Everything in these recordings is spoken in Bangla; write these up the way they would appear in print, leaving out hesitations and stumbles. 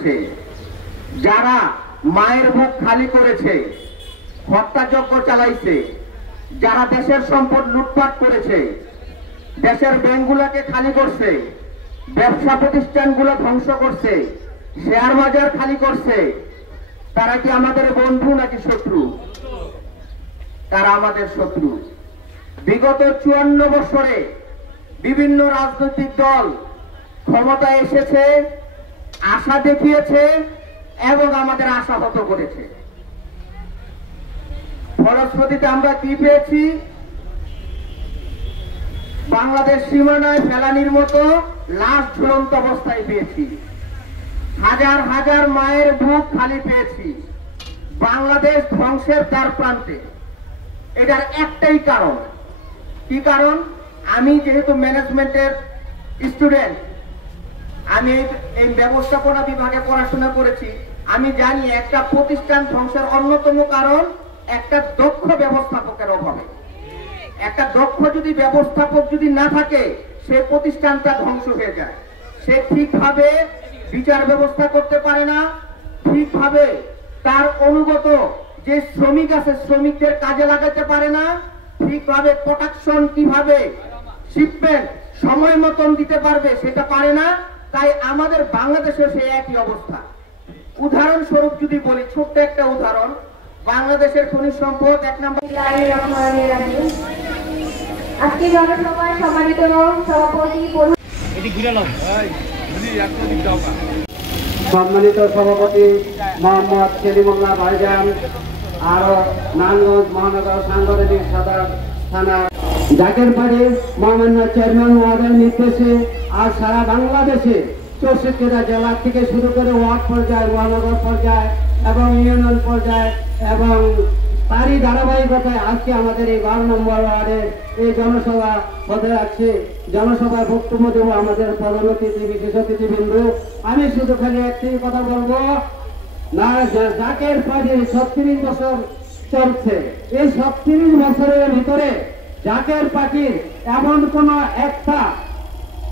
করেছে, যারা মায়ের বুক খালি করেছে, হত্যাযজ্ঞ চালাইছে, যারা দেশের সম্পদ লুটপাট করেছে, দেশের ব্যাংকগুলোকে খালি করছে, ব্যবসা প্রতিষ্ঠানগুলো ধ্বংস করছে, শেয়ার বাজার খালি করছে, তারা কি আমাদের বন্ধু নাকি শত্রু? তারা আমাদের শত্রু। বিগত 54 বছরে বিভিন্ন রাজনৈতিক দল ক্ষমতায় এসেছে, আশা দেখিয়েছে এবং আমাদের আশাহত করেছে। ফলশ্রুতিতে আমরা কি পেয়েছি? বাংলাদেশ সীমানায় ফেলানির মতো লাশ ঝুলন্ত অবস্থায় পেয়েছি, হাজার হাজার মায়ের বুক খালি পেয়েছি, বাংলাদেশ ধ্বংসের দ্বার প্রান্তে। এটার একটাই কারণ। কি কারণ? আমি যেহেতু ম্যানেজমেন্টের স্টুডেন্ট, আমি এই ব্যবস্থাপনা বিভাগে পড়াশোনা করেছি, আমি জানি একটা প্রতিষ্ঠান ধ্বংসের অন্যতম কারণ একটা দক্ষ ব্যবস্থাপকের অভাবে। একটা দক্ষ যদি ব্যবস্থাপক যদি না থাকে, সেই প্রতিষ্ঠানটা ধ্বংস হয়ে যায়। সে ঠিকভাবে বিচার ব্যবস্থা করতে পারে না, ঠিকভাবে তার অনুগত যে শ্রমিক আছে শ্রমিকদের কাজে লাগাতে পারে না, ঠিকভাবে প্রোটেকশন কিভাবে শিপমেন্ট সময় মতন দিতে পারবে সেটা পারে না। তাই আমাদের বাংলাদেশে সেই একই অবস্থা। উদাহরণস্বরূপ যদি বলি, ছোট্ট একটা উদাহরণ, বাংলাদেশের খনিজ সম্পদ 1 নম্বর। আজকে জনসভায় সম্মানিত সভাপতি সম্মানিত সভাপতি মোহাম্মদ সেলিমুল্লাহ ভাইজান, আরো নারায়ণগঞ্জ মহানগর সাংগঠনিক থানা জাকেরবাড়ি মহামান্য চেয়ারম্যান ওয়ার্ডের নির্দেশে আর সারা বাংলাদেশে 64টা জেলা থেকে শুরু করে ওয়ার্ড পর্যায়ে, মহানগর পর্যায়ে এবং ইউনিয়ন পর্যায়ে এবং তারই ধারাবাহিকতায় আজকে আমাদের এই 12 নম্বর ওয়ার্ডের এই জনসভা হতে যাচ্ছে। জনসভায় বক্তব্য দেব আমাদের প্রধান অতিথি, বিশেষ অতিথিবৃন্দ। আমি শুধু খালি একটি কথা বলবো না, জাকের পার্টি 36 বছর চলছে। এই 36 বছরের ভিতরে জাকের পার্টির এমন কোন একটা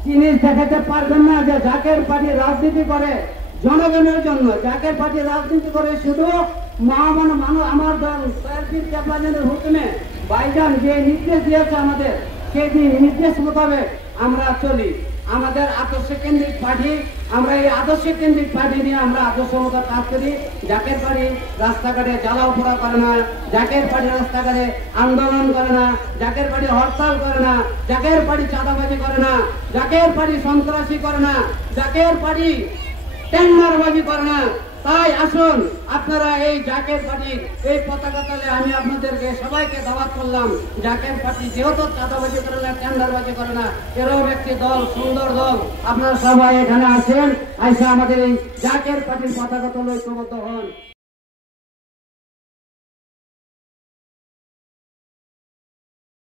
জিনিস দেখাতে পারবেন না যে জাকের পার্টি রাজনীতি করে জনগণের জন্য। জাকের পার্টি রাজনীতি করে শুধু মহামান্য আমার দল হুকুমে ভাইজান যে নির্দেশ দিয়েছে আমাদের, সেই নির্দেশ মোতাবেক আমরা চলি। আমাদের আদর্শ কেন্দ্রিক পার্টি, আমরা এই আদর্শ কেন্দ্রিক পার্টি নিয়ে আমরা আদর্শ মতো কাজ করি। জাকের পার্টি রাস্তাঘাটে জ্বালাও পোড়া করে না, জাকের পার্টি রাস্তাঘাটে আন্দোলন করে না, জাকের পার্টি হরতাল করে না, জাকের পার্টি চাঁদাবাজি করে না, জাকের পার্টি সন্ত্রাসী করে না, জাকের পার্টি টেন্ডারবাজি করে না। তাই আসুন আপনারা এই জাকের পার্টির এই পতাকা তলে আমি আপনাদেরকে সবাইকে দাওয়াত করলাম। জাকের পার্টি যেহেতু চাঁদাবাজি করে না, টেন্ডারবাজি করে না, এরকম একটি দল, সুন্দর দল। আপনারা সবাই এখানে আছেন, আইসা আমাদের এই জাকের পার্টির পতাকা তলে ঐক্যবদ্ধ হন।